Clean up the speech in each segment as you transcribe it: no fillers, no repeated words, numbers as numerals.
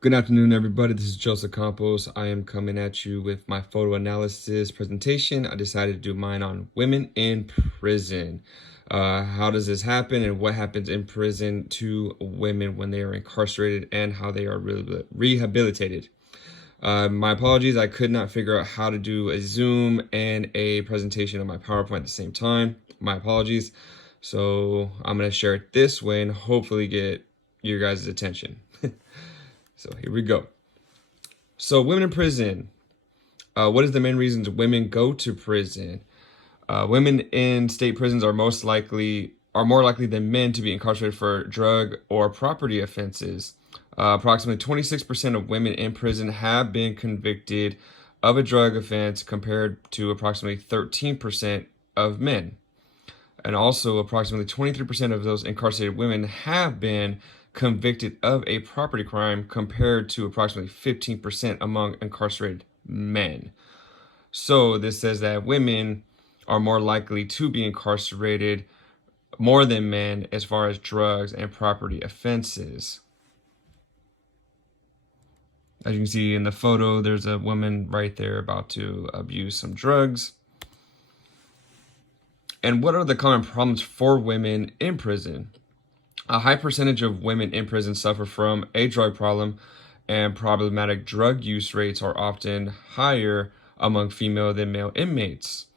Good afternoon, everybody. This is Joseph Campos. I am coming at you with my photo analysis presentation. I decided to do mine on women in prison. How does this happen and what happens in prison to women when they are incarcerated and how they are rehabilitated. My apologies, I could not figure out how to do a Zoom and a presentation on my PowerPoint at the same time. My apologies. So I'm going to share it this way and hopefully get your guys' attention. So here we go. So women in prison. What is the main reasons women go to prison? Women in state prisons are more likely than men to be incarcerated for drug or property offenses. Approximately 26% of women in prison have been convicted of a drug offense compared to approximately 13% of men. And also approximately 23% of those incarcerated women have been convicted of a property crime compared to approximately 15% among incarcerated men. So this says that women are more likely to be incarcerated more than men as far as drugs and property offenses. As you can see in the photo, there's a woman right there about to abuse some drugs. And what are the common problems for women in prison? A high percentage of women in prison suffer from a drug problem, and problematic drug use rates are often higher among female than male inmates.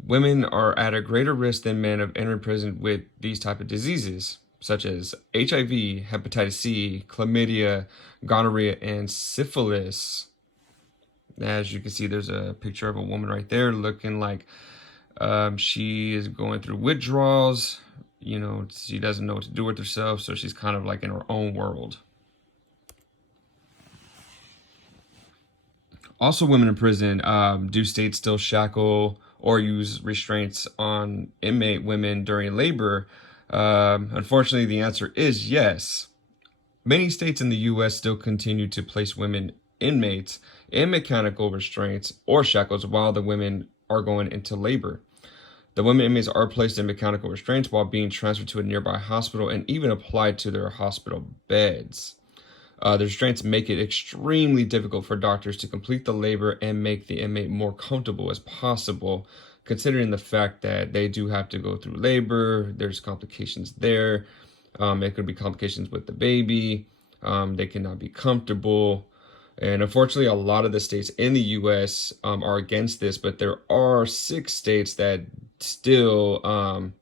Women are at a greater risk than men of entering prison with these type of diseases, such as HIV, hepatitis C, chlamydia, gonorrhea, and syphilis. As you can see, there's a picture of a woman right there looking like she is going through withdrawals. You know, she doesn't know what to do with herself, so she's kind of like in her own world. Also, women in prison, do states still shackle or use restraints on inmate women during labor? Unfortunately, the answer is yes. Many states in the U.S. still continue to place women inmates in mechanical restraints or shackles while the women are going into labor. The women inmates are placed in mechanical restraints while being transferred to a nearby hospital and even applied to their hospital beds. The restraints make it extremely difficult for doctors to complete the labor and make the inmate more comfortable as possible, considering the fact that they do have to go through labor. There's complications there. It could be complications with the baby. They cannot be comfortable. And unfortunately, a lot of the states in the U.S. Are against this, but there are 6 states that still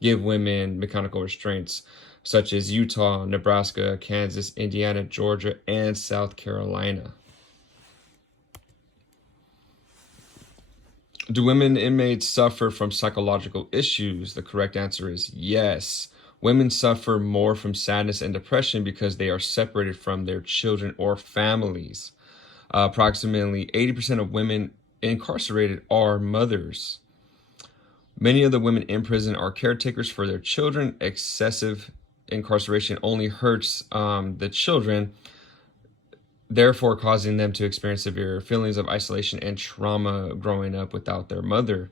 give women mechanical restraints, such as Utah, Nebraska, Kansas, Indiana, Georgia, and South Carolina. Do women inmates suffer from psychological issues? The correct answer is yes. Women suffer more from sadness and depression because they are separated from their children or families. Approximately 80% of women incarcerated are mothers. Many of the women in prison are caretakers for their children. Excessive incarceration only hurts the children, therefore causing them to experience severe feelings of isolation and trauma growing up without their mother.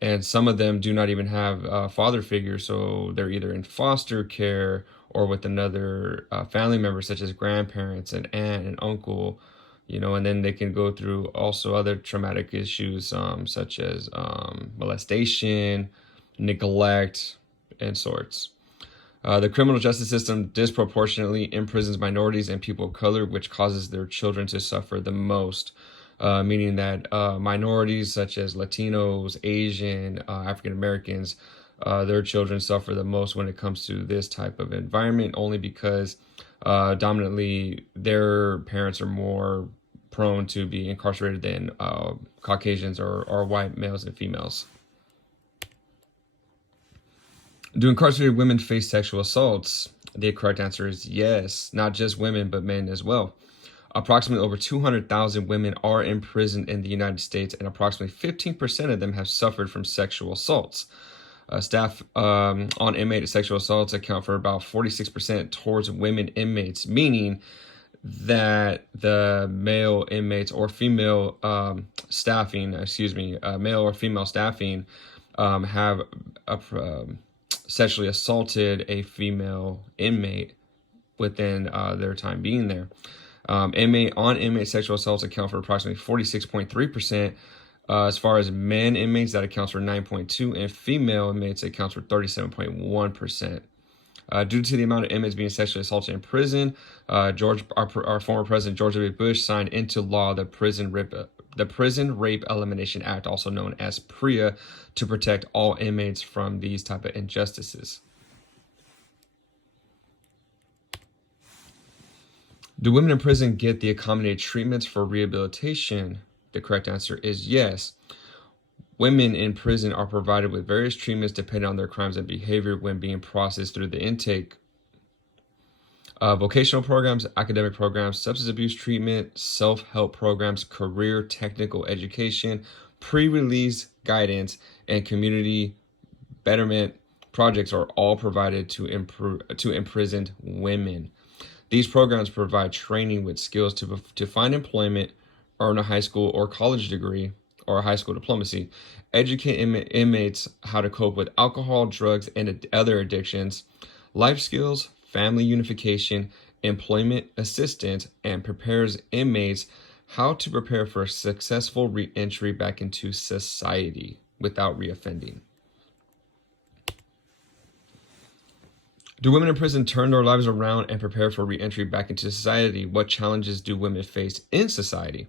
And some of them do not even have father figures, so they're either in foster care or with another family member, such as grandparents, an aunt, and uncle, you know, and then they can go through also other traumatic issues, such as molestation, neglect, and sorts. The criminal justice system disproportionately imprisons minorities and people of color, which causes their children to suffer the most. Meaning that minorities such as Latinos, Asian, African Americans, their children suffer the most when it comes to this type of environment, only because dominantly their parents are more prone to be incarcerated than Caucasians or white males and females. Do incarcerated women face sexual assaults? The correct answer is yes, not just women, but men as well. Approximately over 200,000 women are imprisoned in the United States, and approximately 15% of them have suffered from sexual assaults. Staff on inmate sexual assaults account for about 46% towards women inmates, meaning that the male inmates or female male or female staffing have sexually assaulted a female inmate within their time being there. Inmate sexual assaults account for approximately 46.3%. As far as men inmates, that accounts for 9.2%, and female inmates accounts for 37.1%. Due to the amount of inmates being sexually assaulted in prison, our former president George W. Bush signed into law the Prison Rape Elimination Act, also known as PREA, to protect all inmates from these type of injustices. Do women in prison get the accommodated treatments for rehabilitation? The correct answer is yes. Women in prison are provided with various treatments depending on their crimes and behavior when being processed through the intake. Vocational programs, academic programs, substance abuse treatment, self-help programs, career technical education, pre-release guidance, and community betterment projects are all provided to imprisoned women. These programs provide training with skills to find employment, earn a high school or college degree, or a high school diplomacy, educate inmates how to cope with alcohol, drugs, and other addictions, life skills, family unification, employment assistance, and prepares inmates how to prepare for a successful re-entry back into society without reoffending. Do women in prison turn their lives around and prepare for re-entry back into society? What challenges do women face in society?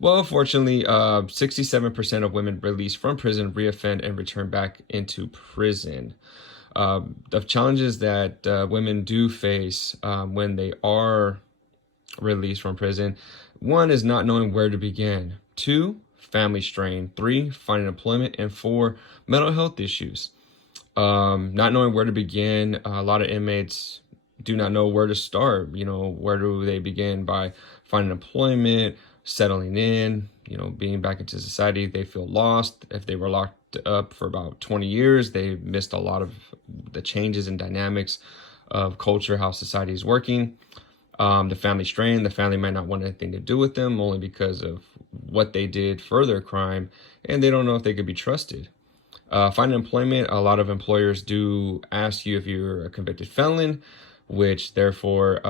Well, fortunately, 67% of women released from prison reoffend and return back into prison. The challenges that women do face when they are released from prison: 1 is not knowing where to begin. 2, family strain. 3, finding employment. And 4, mental health issues. Not knowing where to begin. A lot of inmates do not know where to start. Where do they begin? By finding employment, settling in, being back into society. They feel lost. If they were locked up for about 20 years, they missed a lot of the changes and dynamics of culture, how society is working. The family strain, the family might not want anything to do with them only because of what they did for their crime, and they don't know if they could be trusted. Finding employment, a lot of employers do ask you if you're a convicted felon, which therefore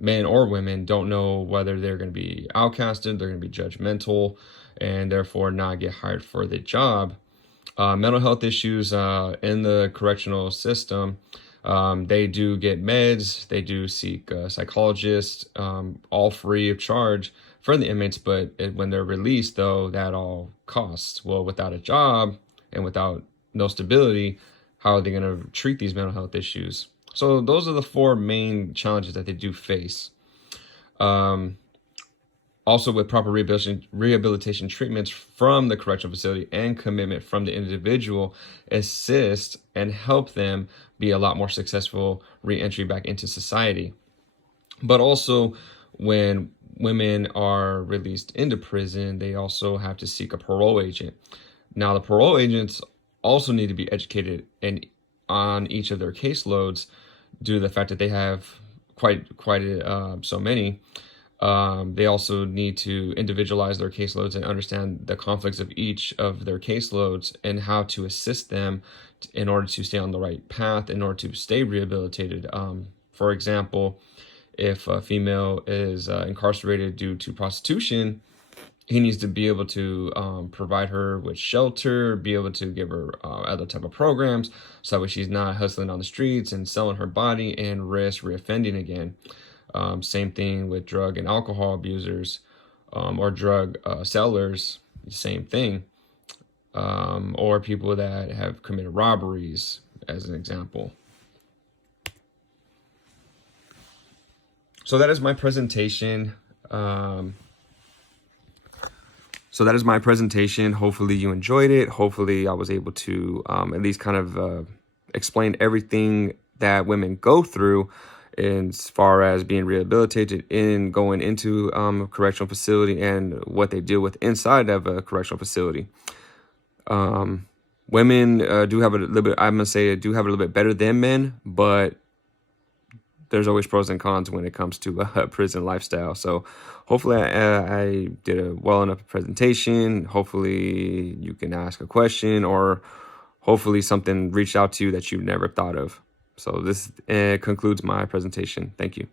men or women don't know whether they're going to be outcasted, they're going to be judgmental, and therefore not get hired for the job. Mental health issues in the correctional system, they do get meds, they do seek psychologists, all free of charge for the inmates, but when they're released, though, that all costs. Well, without a job and without no stability, how are they going to treat these mental health issues? So those are the 4 main challenges that they do face. Also, with proper rehabilitation treatments from the correctional facility and commitment from the individual, assist and help them be a lot more successful re-entry back into society. But also, when women are released into prison, they also have to seek a parole agent. Now, the parole agents also need to be educated on each of their caseloads due to the fact that they have quite so many. They also need to individualize their caseloads and understand the conflicts of each of their caseloads and how to assist them in order to stay on the right path, in order to stay rehabilitated. For example, if a female is incarcerated due to prostitution, he needs to be able to provide her with shelter, be able to give her other type of programs so that she's not hustling on the streets and selling her body and risk reoffending again. Same thing with drug and alcohol abusers or drug sellers, same thing. Or people that have committed robberies, as an example. So that is my presentation. Hopefully you enjoyed it. Hopefully I was able to at least kind of explain everything that women go through as far as being rehabilitated in going into a correctional facility and what they deal with inside of a correctional facility. Women do have a little bit, I'm going to say, do have a little bit better than men, but there's always pros and cons when it comes to a prison lifestyle. So hopefully I did a well enough presentation. Hopefully you can ask a question, or hopefully something reached out to you that you never thought of. So this concludes my presentation. Thank you.